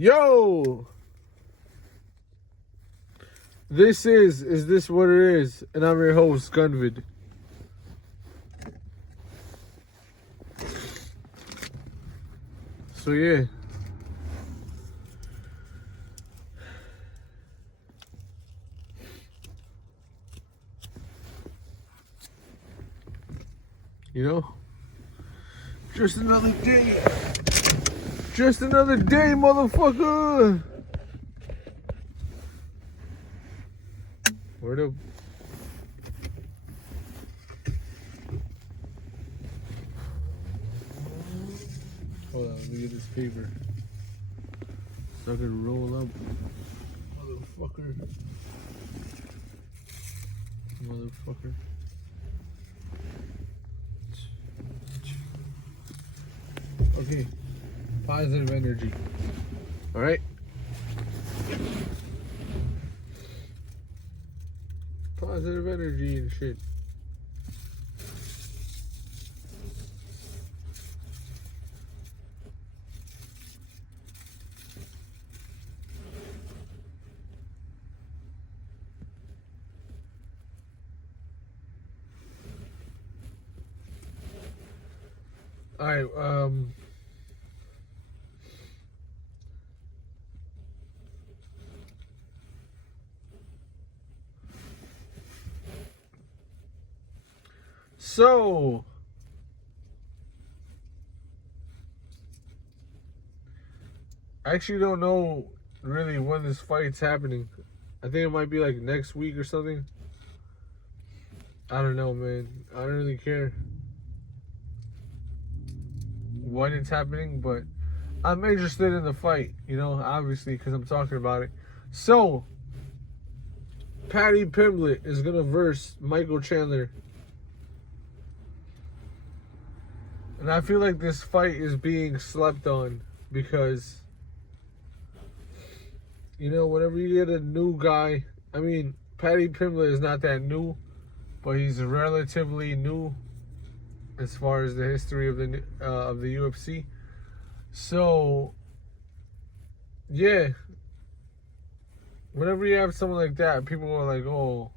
Yo! This is this what it is? And I'm your host, Gunvid. So yeah. You know? Just another day. Just another day, motherfucker. Word up. Hold on, let me get this paper. So I can roll up. Motherfucker. Motherfucker. Okay. Positive energy. Alright? Positive energy and shit. Alright, so I actually don't know really when this fight's happening. I think it might be like next week or something. I don't know, man. I don't really care when it's happening, but I'm interested in the fight, you know, obviously, because I'm talking about it. So, Paddy Pimblett is going to verse Michael Chandler. And I feel like this fight is being slept on because, you know, whenever you get a new guy, I mean, Paddy Pimblett is not that new, but he's relatively new as far as the history of the UFC. So, yeah, whenever you have someone like that, people are like, oh,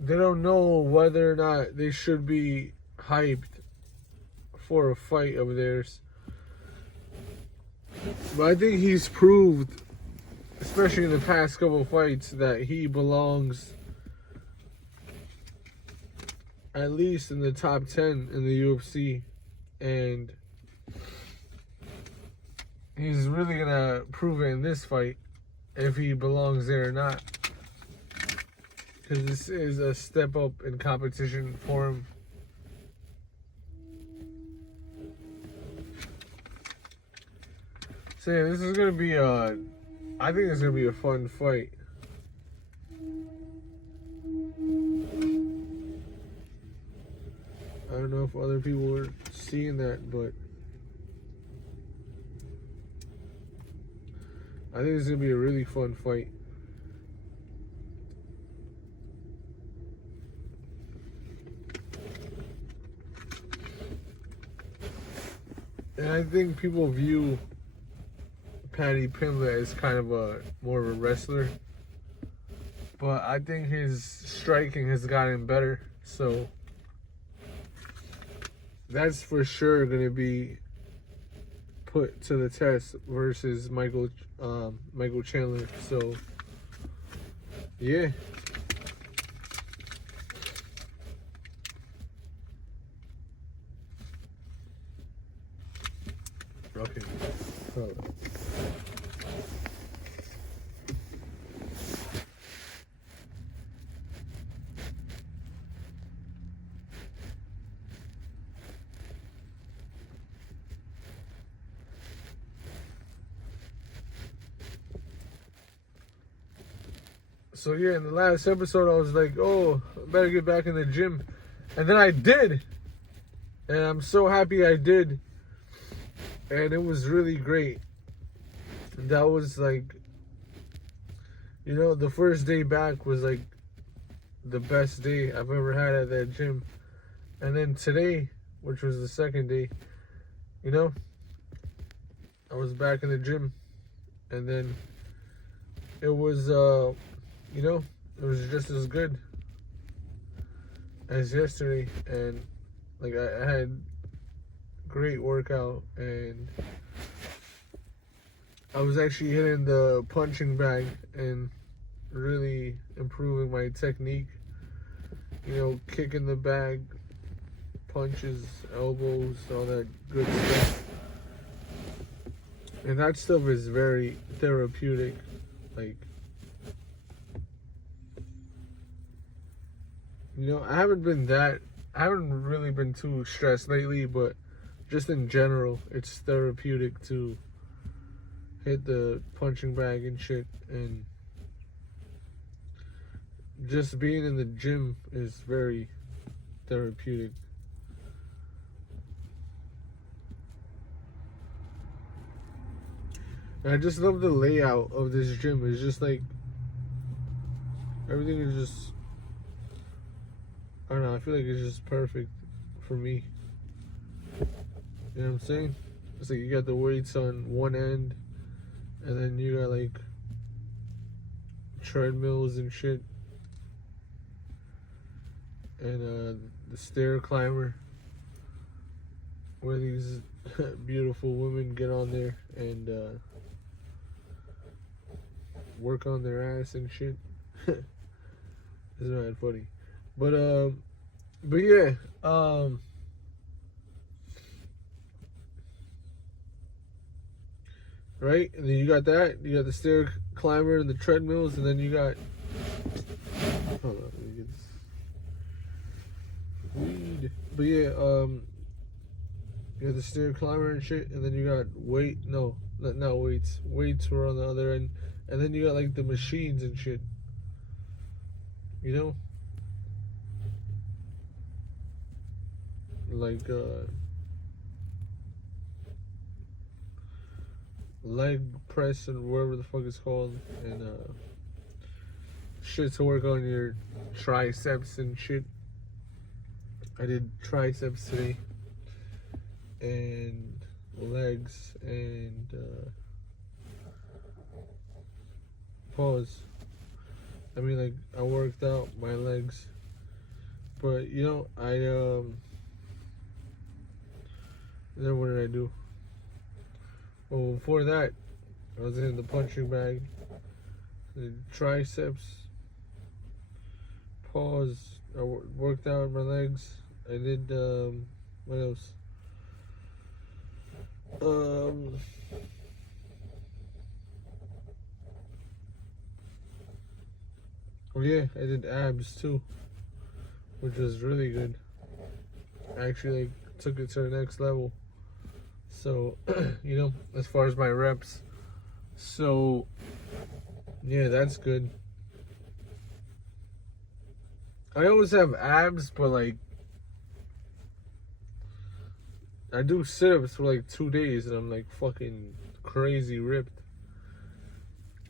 they don't know whether or not they should be hyped for a fight of theirs. But I think he's proved, especially in the past couple of fights, that he belongs at least in the top 10 in the UFC. And he's really going to prove it in this fight if he belongs there or not. Because this is a step up in competition for him. So yeah, this is going to be I think it's going to be a fun fight. I don't know if other people are seeing that, but I think it's going to be a really fun fight. And I think people view Paddy Pimblett as kind of more of a wrestler. But I think his striking has gotten better, so that's for sure going to be put to the test versus Michael Chandler. So, yeah. Okay. Oh. So yeah, in the last episode, I was like, oh, I better get back in the gym. And then I did. And I'm so happy I did. And it was really great. And that was like, you know, the first day back was like the best day I've ever had at that gym. And then today, which was the second day, you know, I I was back in the gym, and then it was, you know, it was just as good as yesterday, and like I had great workout, and I was actually hitting the punching bag and really improving my technique. You know, kicking the bag, punches, elbows, all that good stuff. And that stuff is very therapeutic. Like, you know, I haven't really been too stressed lately, but just in general, it's therapeutic to hit the punching bag and shit. And just being in the gym is very therapeutic. And I just love the layout of this gym. It's just like, everything is just, I don't know, I feel like it's just perfect for me. You know what I'm saying? It's like you got the weights on one end, and then you got like treadmills and shit, and the stair climber where these beautiful women get on there and work on their ass and shit. It's not funny, but yeah, right? And then you got that. You got the stair climber and the treadmills, and then you got. Hold on, let me get this weed. But yeah, you got the stair climber and shit, and then you got not weights. Weights were on the other end, and then you got like the machines and shit. You know, like leg press and whatever the fuck it's called, and shit to work on your triceps and shit. I did triceps today, and legs, and pause. I mean, like, I worked out my legs, but you know, then what did I do? Well, before that, I was in the punching bag, the triceps, pause. I worked out my legs. I did, what else? Oh yeah, I did abs too, which was really good. I actually like took it to the next level. So, you know, as far as my reps. So, yeah, that's good. I always have abs, but like, I do sit-ups for like 2 days and I'm like fucking crazy ripped.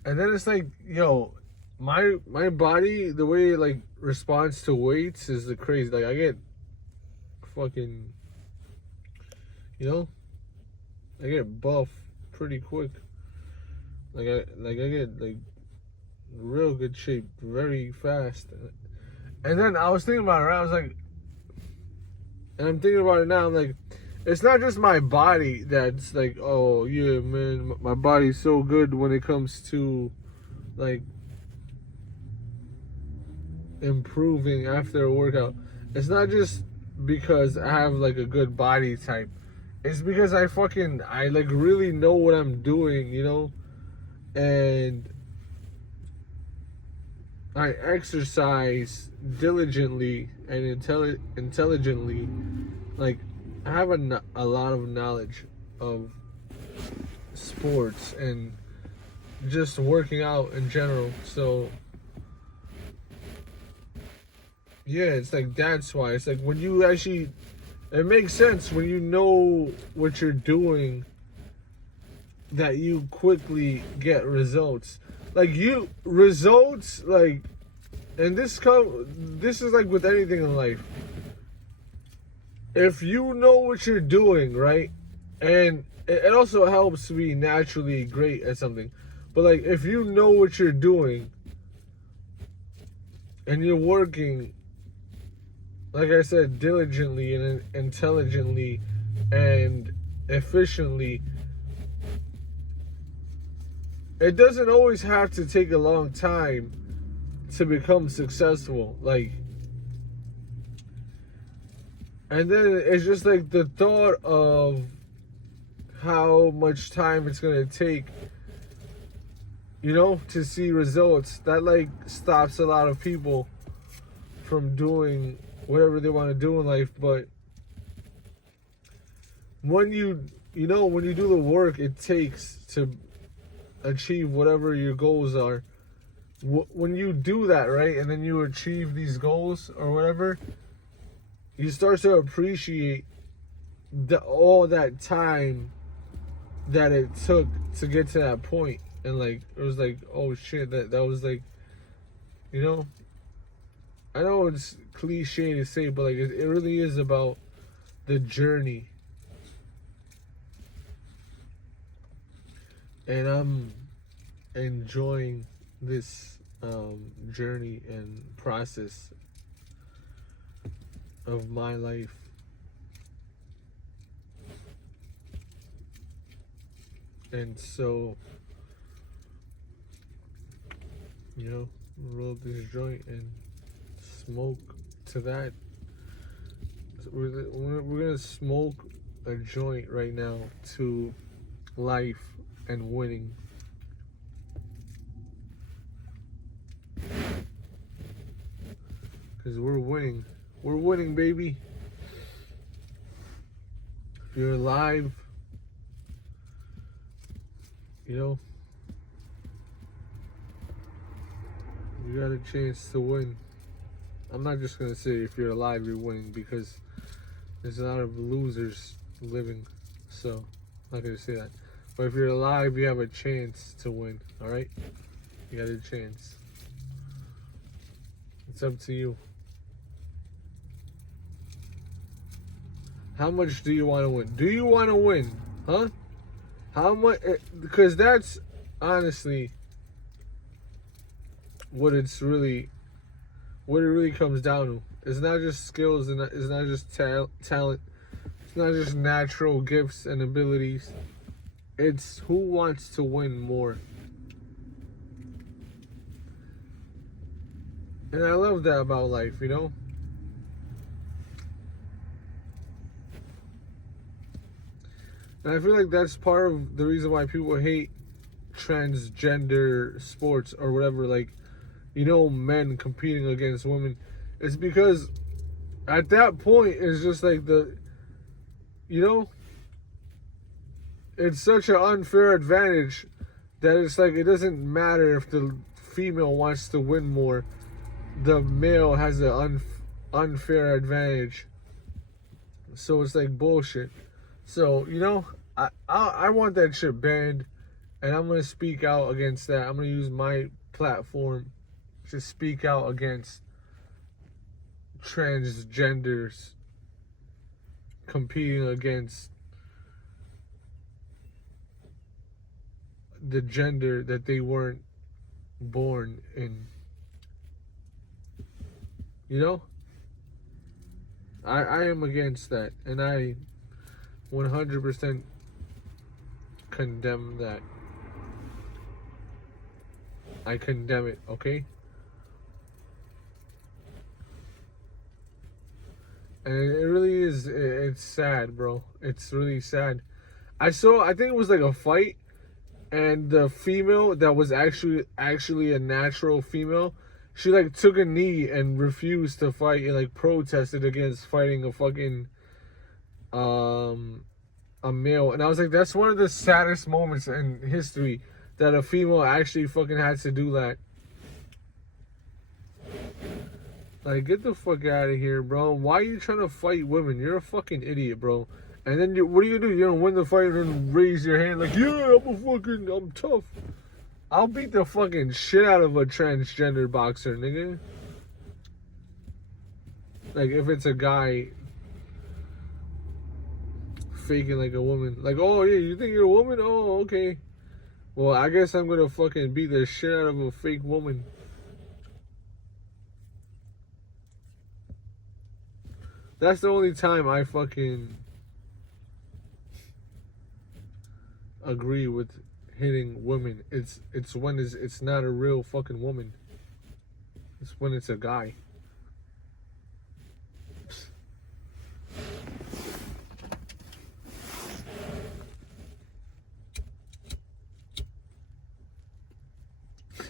And then it's like, yo, my body, the way it like responds to weights is the crazy. Like, I get fucking, you know, I get buff pretty quick. Like I get like real good shape very fast. And then I was thinking about it, I was like, and I'm thinking about it now, I'm like, it's not just my body that's like, oh yeah, man, my body's so good when it comes to like improving after a workout. It's not just because I have like a good body type. It's because I like really know what I'm doing, you know? And I exercise diligently and intelligently. Like, I have a lot of knowledge of sports and just working out in general. So, yeah, it's like, that's why. It's like when you actually, it makes sense when you know what you're doing, that you quickly get results. Like, results, like, and this is like with anything in life. If you know what you're doing, right, and it also helps to be naturally great at something. But like, if you know what you're doing and you're working, like I said, diligently and intelligently and efficiently, it doesn't always have to take a long time to become successful. Like, and then it's just like the thought of how much time it's gonna take, you know, to see results, that like stops a lot of people from doing whatever they want to do in life. But when you know, when you do the work it takes to achieve whatever your goals are, when you do that, right, and then you achieve these goals or whatever, you start to appreciate all that time that it took to get to that point. And like, it was like, oh shit, that was like, you know, I know it's cliche to say, but like, it really is about the journey. And I'm enjoying this journey and process of my life. And so, you know, roll this joint and smoke to that. So we're gonna smoke a joint right now to life and winning. Because we're winning. We're winning, baby. If you're alive, you know, you got a chance to win. I'm not just gonna say if you're alive you're winning, because there's a lot of losers living, so I'm not gonna say that. But if you're alive, you have a chance to win. All right, you got a chance. It's up to you. How much do you want to win? Do you want to win? Huh? How much? Because that's honestly what it really comes down to. It's not just skills, and it's not just talent. It's not just natural gifts and abilities. It's who wants to win more. And I love that about life, you know? And I feel like that's part of the reason why people hate transgender sports or whatever, like, you know, men competing against women. It's because at that point, it's just like you know, it's such an unfair advantage that it's like, it doesn't matter if the female wants to win more. The male has an unfair advantage. So it's like bullshit. So, you know, I want that shit banned, and I'm going to speak out against that. I'm going to use my platform to speak out against transgenders competing against the gender that they weren't born in. You know? I am against that, and I 100% condemn that. I condemn it, okay? And it really is, it's sad, bro. It's really sad. I think it was like a fight, and the female that was actually a natural female, she like took a knee and refused to fight and like protested against fighting a fucking a male. And I was like, that's one of the saddest moments in history, that a female actually fucking had to do that. Like, get the fuck out of here, bro. Why are you trying to fight women? You're a fucking idiot, bro. And then what do? You're gonna win the fight and then raise your hand like, yeah, I'm tough. I'll beat the fucking shit out of a transgender boxer, nigga. Like, if it's a guy faking like a woman. Like, oh yeah, you think you're a woman? Oh, okay. Well, I guess I'm gonna fucking beat the shit out of a fake woman. That's the only time I fucking agree with hitting women. It's when it's not a real fucking woman. It's when it's a guy.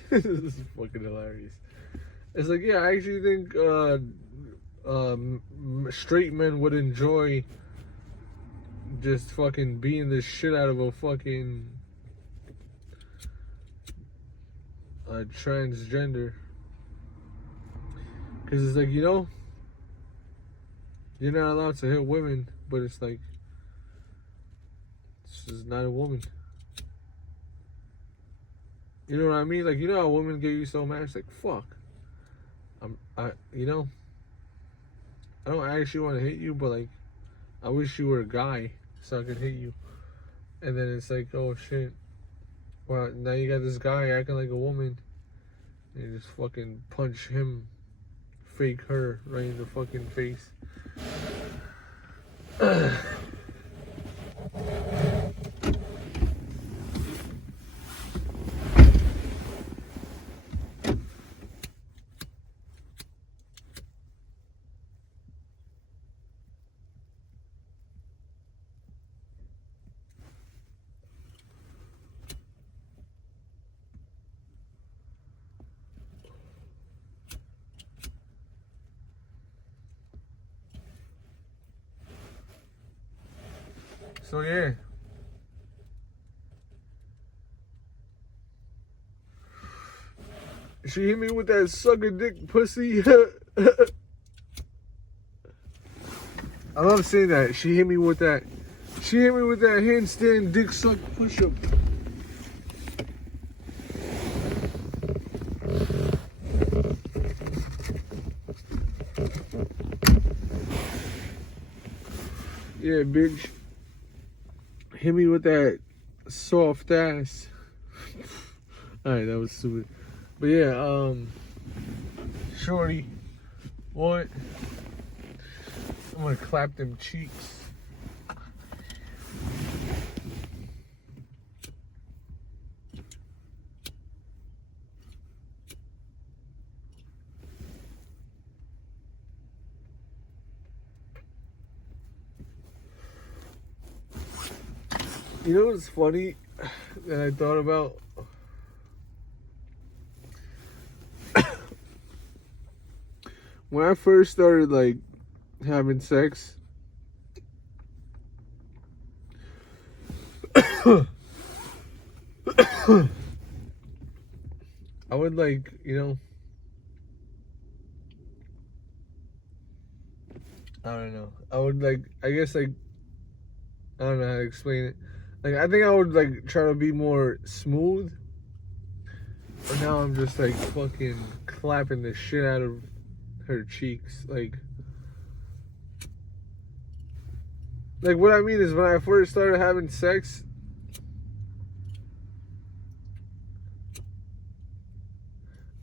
This is fucking hilarious. It's like, yeah, I actually think straight men would enjoy just fucking beating the shit out of a fucking transgender. Because it's like, you're not allowed to hit women, but it's like, it's just not a woman. You know what I mean? Like, how women get you so mad? It's like, fuck. I don't actually want to hit you, but like, I wish you were a guy so I could hit you. And then it's like, oh shit. Well, now you got this guy acting like a woman. And you just fucking punch him, fake her, right in the fucking face. So yeah. She hit me with that sucker dick pussy. I love saying that. She hit me with that handstand dick suck push up. Yeah, bitch. Hit me with that soft ass. Alright, that was stupid. But yeah, shorty, what? I'm gonna clap them cheeks. You know what's funny that I thought about? When I first started like having sex, I would like, I don't know. I would like, I guess like, I don't know how to explain it. Like, I think I would like try to be more smooth. But now I'm just like fucking clapping the shit out of her cheeks. Like what I mean is when I first started having sex,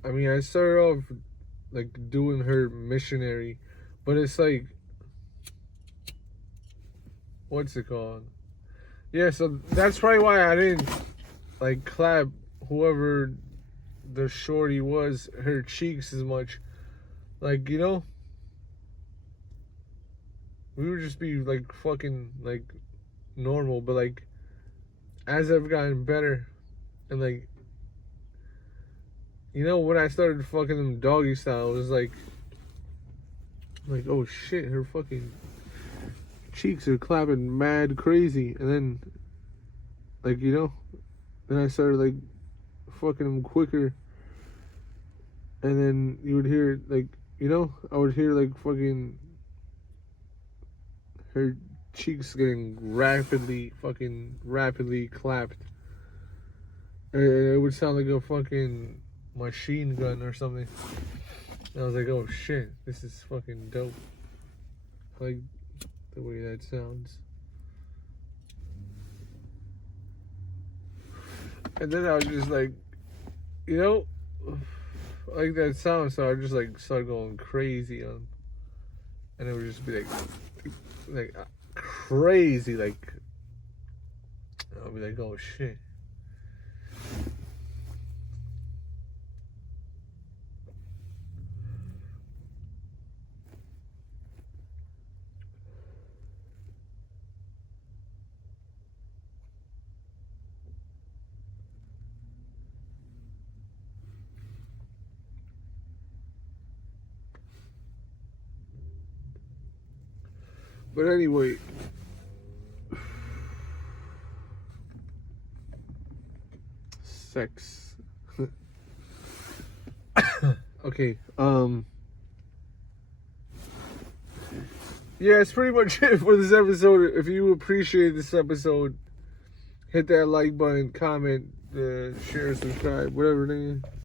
I mean, I started off like doing her missionary, but it's like, what's it called? Yeah, so that's probably why I didn't like clap whoever the shorty was, her cheeks as much. Like, we would just be like fucking like normal, but like as I've gotten better and like, when I started fucking them doggy style, it was like, oh shit, her fucking cheeks are clapping mad crazy. And then, like, then I started like fucking them quicker. And then you would hear like, I would hear like fucking her cheeks getting rapidly clapped. And it would sound like a fucking machine gun or something. And I was like, oh shit, this is fucking dope. I like the way that sounds. And then I was just like, you know, I like that sound, so I just like started going crazy on, and it would just be like crazy, like I'll be like, oh shit. But anyway, sex. Okay, yeah, it's pretty much it for this episode. If you appreciate this episode, hit that like button, comment, share, subscribe, whatever it is.